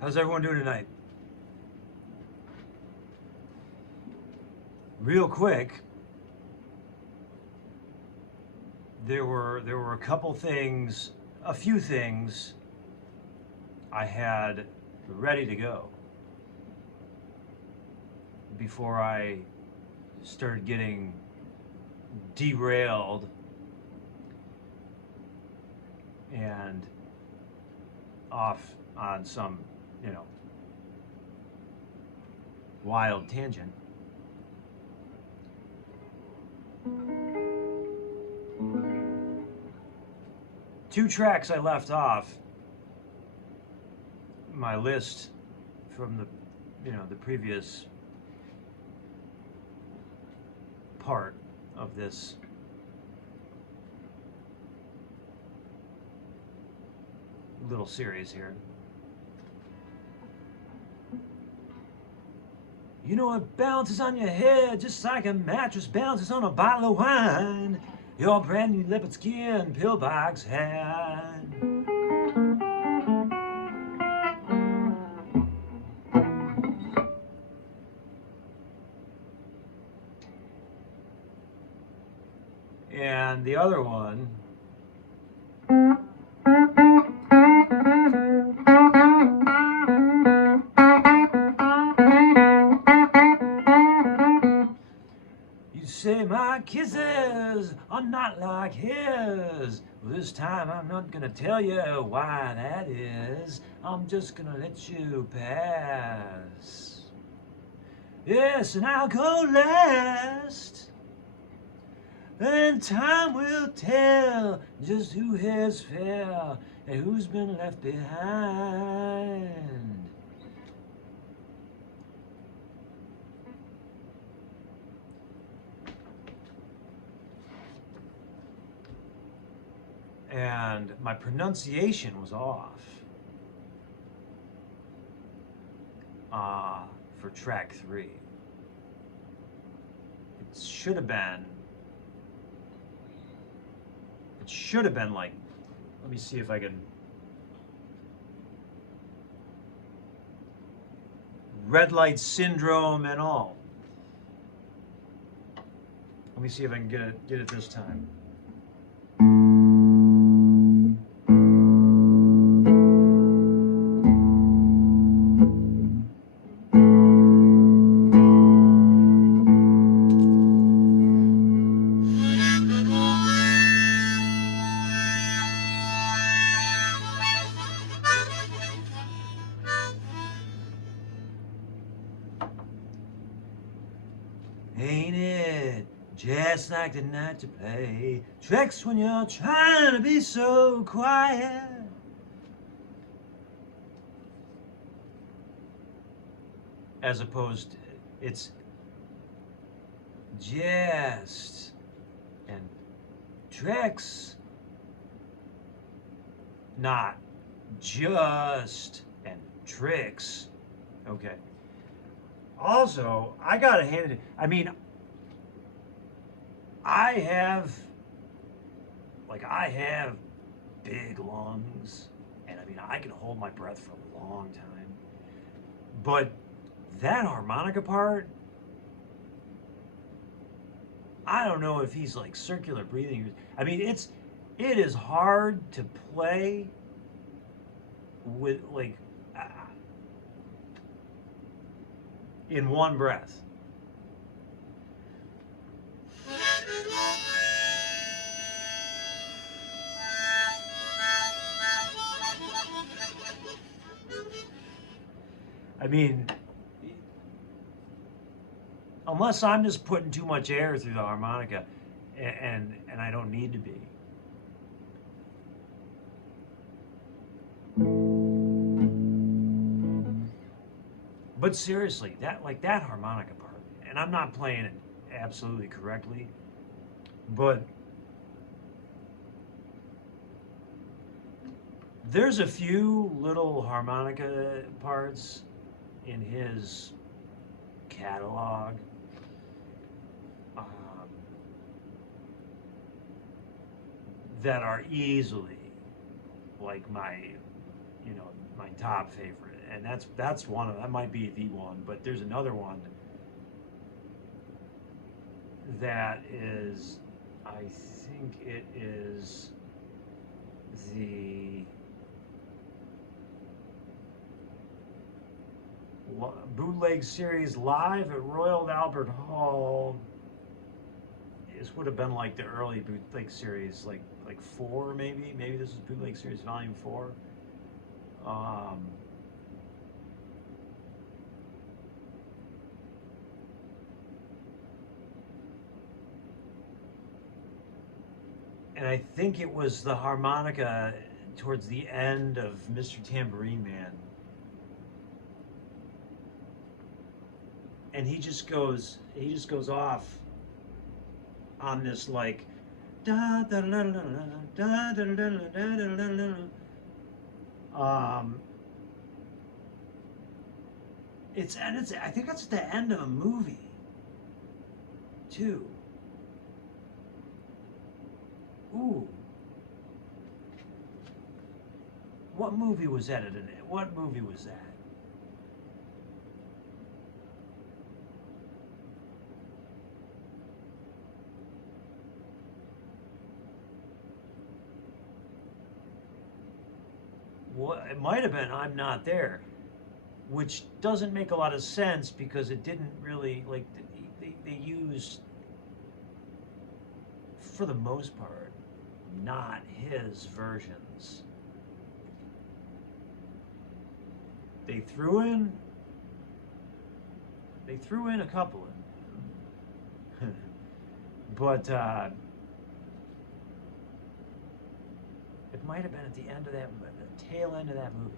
How's everyone doing tonight? Real quick, there were a few things I had ready to go before I started getting derailed and off on some, you know, wild tangent. Two tracks I left off my list from the previous part of this little series here. You know it bounces on your head just like a mattress bounces on a bottle of wine. Your brand new leopard skin pillbox hand. And the other one, you say my kisses are not like his. Well, this time I'm not gonna tell you why that is. I'm just gonna let you pass. Yes, and I'll go last. And time will tell just who has fair and who's been left behind. And my pronunciation was off for track 3. It should have been like, let me see if I can, red light syndrome and all. Let me see if I can get it this time. Ain't it just like the night to play tricks when you're trying to be so quiet? As opposed to, it's just and tricks, not just and tricks. Okay. Also, I gotta hand it. I mean, I have big lungs, and I mean, I can hold my breath for a long time. But that harmonica part, I don't know if he's like circular breathing. I mean, it is hard to play with like in one breath. I mean, unless I'm just putting too much air through the harmonica, and I don't need to be. But seriously, that harmonica part, and I'm not playing it absolutely correctly, but there's a few little harmonica parts in his catalog that are easily like my top favorite. and that's one of that might be the one, but there's another one that is, I think it is the bootleg series live at Royal Albert Hall. This would have been like the early bootleg series, like 4 maybe. Maybe this is bootleg series volume 4. And I think it was the harmonica towards the end of Mr. Tambourine Man. And he just goes off on this like da da da da da da da da da da. It's I think that's at the end of a movie too. Ooh. What movie was that? What movie was that? Well, it might have been I'm Not There, which doesn't make a lot of sense because it didn't really, like, they used, for the most part, not his versions. They threw in a couple in, but it might have been at the end of that, the tail end of that movie,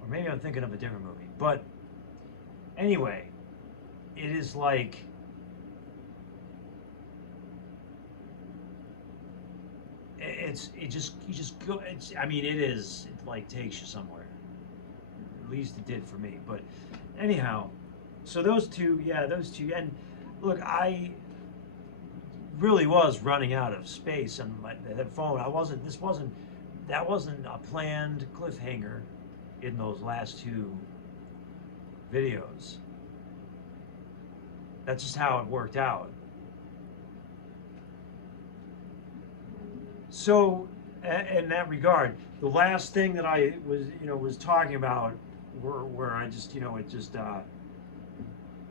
or maybe I'm thinking of a different movie. But anyway, it is like you just go. I mean, it like takes you somewhere. At least it did for me. But anyhow, so those two, and look, I really was running out of space on that phone. That wasn't a planned cliffhanger in those last 2 videos. That's just how it worked out. So, in that regard, the last thing that I was talking about, where I just, it just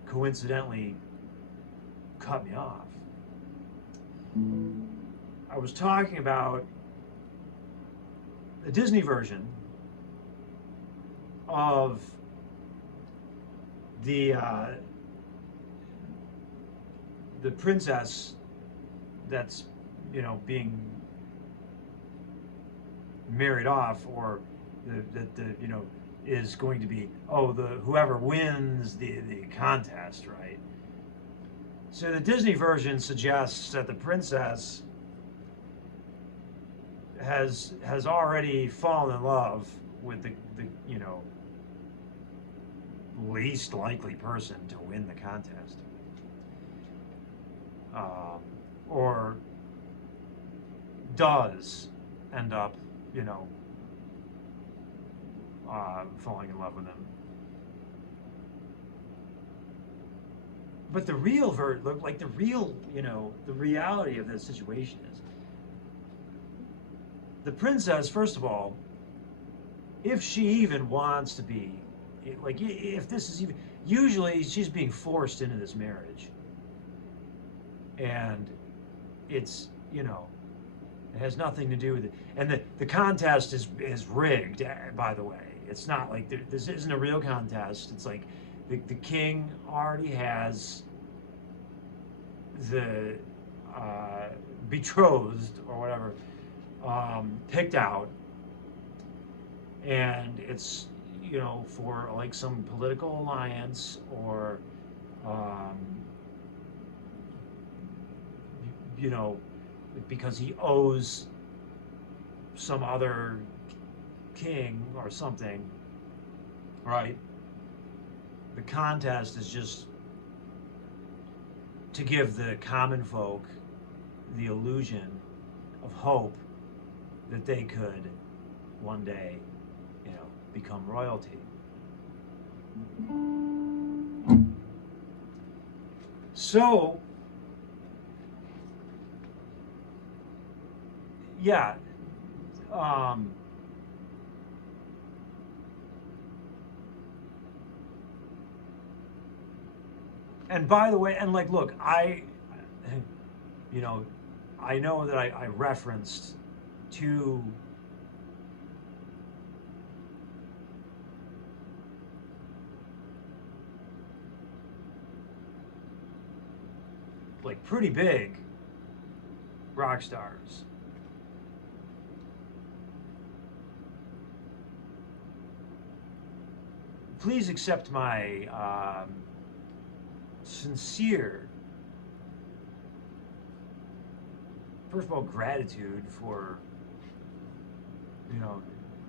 coincidentally cut me off. I was talking about the Disney version of the princess that's being married off, or that is going to be whoever wins the contest, right? So the Disney version suggests that the princess has already fallen in love with the least likely person to win the contest, or does end up falling in love with him. But the real the reality of this situation is, the princess, first of all, if she even wants to be, like, if this is even, usually she's being forced into this marriage, and it's, it has nothing to do with it. And the contest is rigged, by the way. It's not like this isn't a real contest. It's like the king already has the betrothed, or whatever, picked out, and it's for like some political alliance, or because he owes some other king or something, right? The contest is just to give the common folk the illusion of hope that they could one day, become royalty. So, yeah, um, and by the way, and like, look, you know, I know that I referenced two like pretty big rock stars. Please accept my sincere, first of all, gratitude for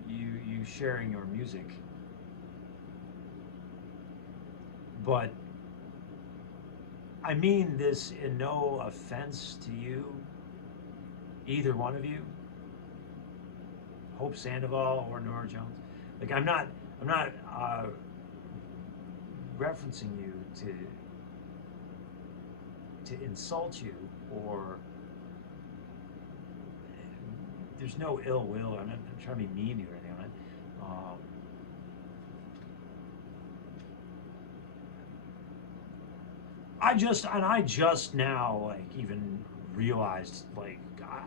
you sharing your music. But I mean this in no offense to you, either one of you, Hope Sandoval or Nora Jones. Like I'm not referencing you to insult you, or there's no ill will. I'm not trying to be mean to you or anything. I just now like even realized like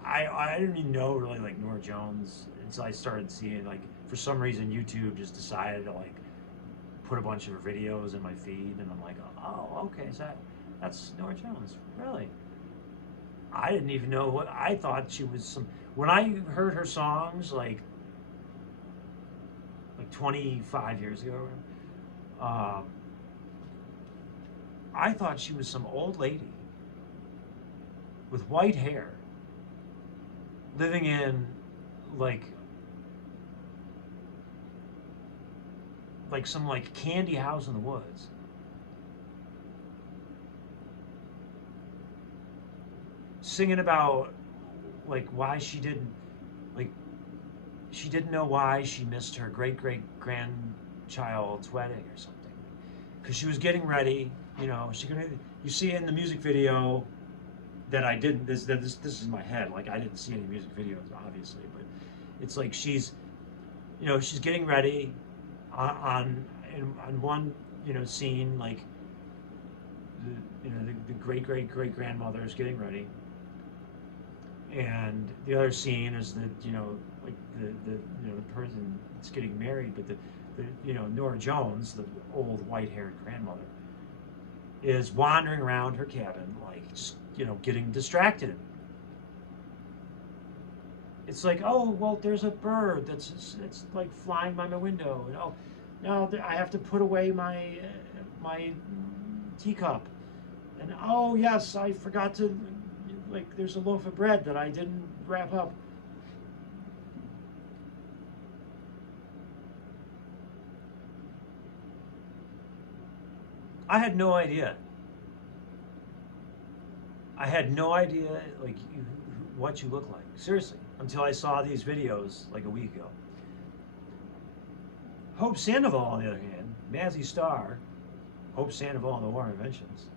I didn't even know really like Nora Jones until I started seeing like for some reason YouTube just decided to like put a bunch of her videos in my feed, and I'm like, oh, okay, so that's Nora Jones, really? I didn't even know what I thought she was some. When I heard her songs like 25 years ago, um, I thought she was some old lady with white hair living in like some like candy house in the woods. Singing about like why like she didn't know why she missed her great grandchild's wedding or something. Because she was getting ready, you see in the music video that I didn't this is my head, like I didn't see any music videos obviously, but it's like she's she's getting ready on one scene, like the great grandmother is getting ready, and the other scene is that like the person that's getting married, but the Nora Jones, the old white-haired grandmother, is wandering around her cabin like just getting distracted. It's like, oh well, there's a bird it's like flying by my window, and oh now I have to put away my teacup, and oh yes, I forgot to, like, there's a loaf of bread that I didn't wrap up. I had no idea. I had no idea, like, what you look like. Seriously, until I saw these videos like a week ago. Hope Sandoval, on the other hand, Mazzy Star, Hope Sandoval and the War Inventions.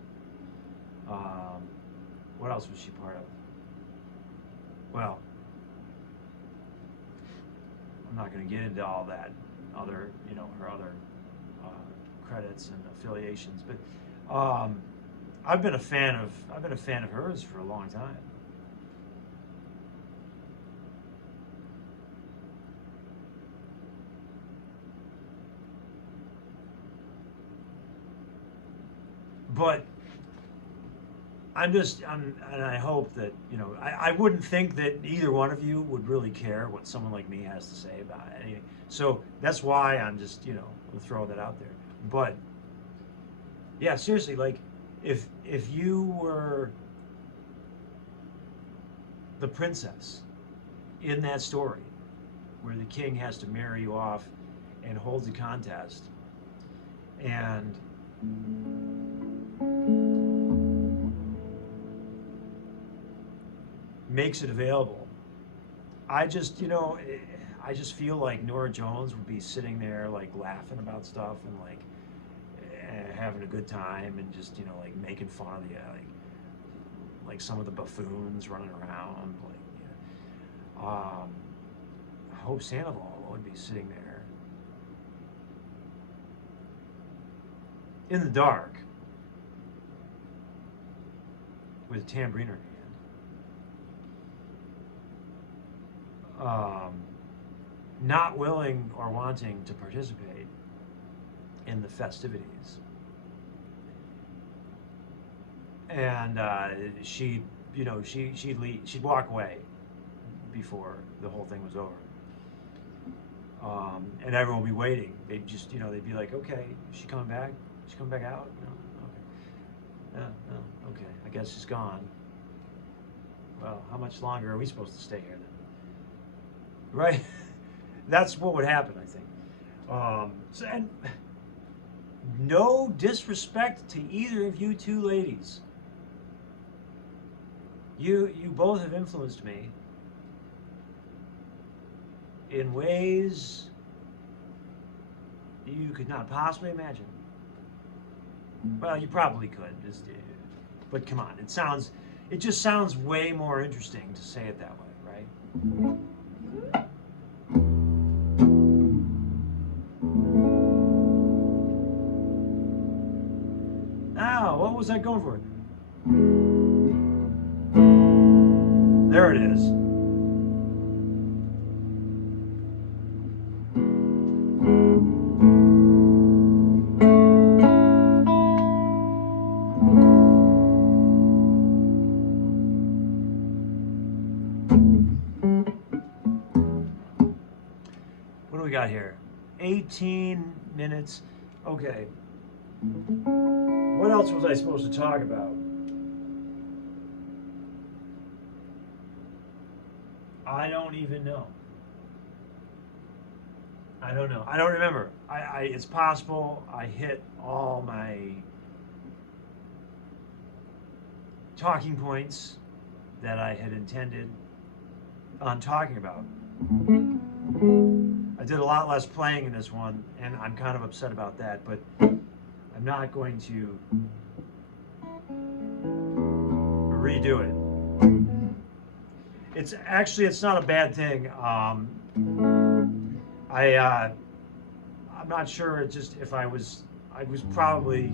What else was she part of? Well, I'm not going to get into all that other, her other credits and affiliations, but I've been a fan of hers for a long time. But and I hope that, I wouldn't think that either one of you would really care what someone like me has to say about it. So that's why I'm just, we'll throw that out there. But yeah, seriously, like if you were the princess in that story where the king has to marry you off and holds a contest and makes it available I just, you know, I just feel like Nora Jones would be sitting there like laughing about stuff and like having a good time and just, you know, like making fun of the like some of the buffoons running around. Like, you know. I hope Sandoval would be sitting there in the dark with a tambourine in her hand, not willing or wanting to participate in the festivities. And she, you know, she'd walk away before the whole thing was over. And everyone would be waiting. They'd just, you know, they'd be like, okay, is she coming back? Is she coming back out? No, okay. No, okay. I guess she's gone. Well, how much longer are we supposed to stay here then? Right? That's what would happen, I think. And no disrespect to either of you two ladies. You both have influenced me in ways you could not possibly imagine. Well, you probably could, but come on, it just sounds way more interesting to say it that way, right? Now, what was I going for? There it is. What do we got here? 18 minutes. Okay. What else was I supposed to talk about? I don't even know. I don't know. I don't remember. It's possible I hit all my talking points that I had intended on talking about. I did a lot less playing in this one, and I'm kind of upset about that, but I'm not going to redo it. It's not a bad thing. I'm not sure. It just I was probably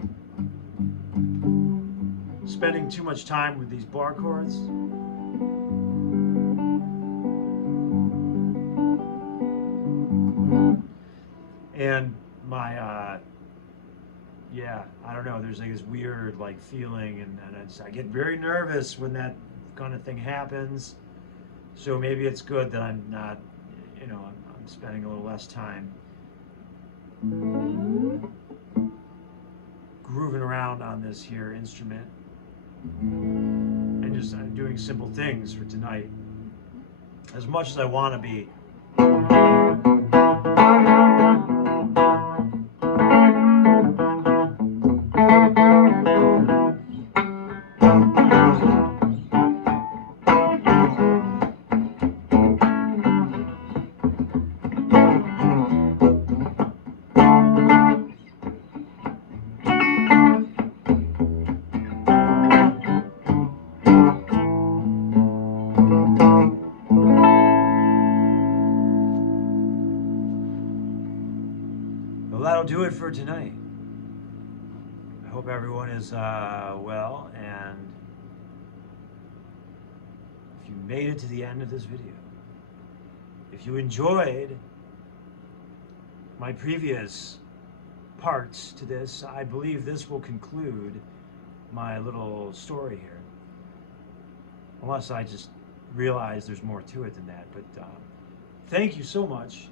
spending too much time with these bar chords. And my yeah, I don't know. There's like this weird like feeling, and I get very nervous when that kind of thing happens. So maybe it's good that I'm not, you know, I'm spending a little less time grooving around on this here instrument and just doing simple things for tonight. As much as I want to be. Well, that'll do it for tonight. I hope everyone is well, and if you made it to the end of this video, if you enjoyed my previous parts to this, I believe this will conclude my little story here. Unless I just realize there's more to it than that. But thank you so much.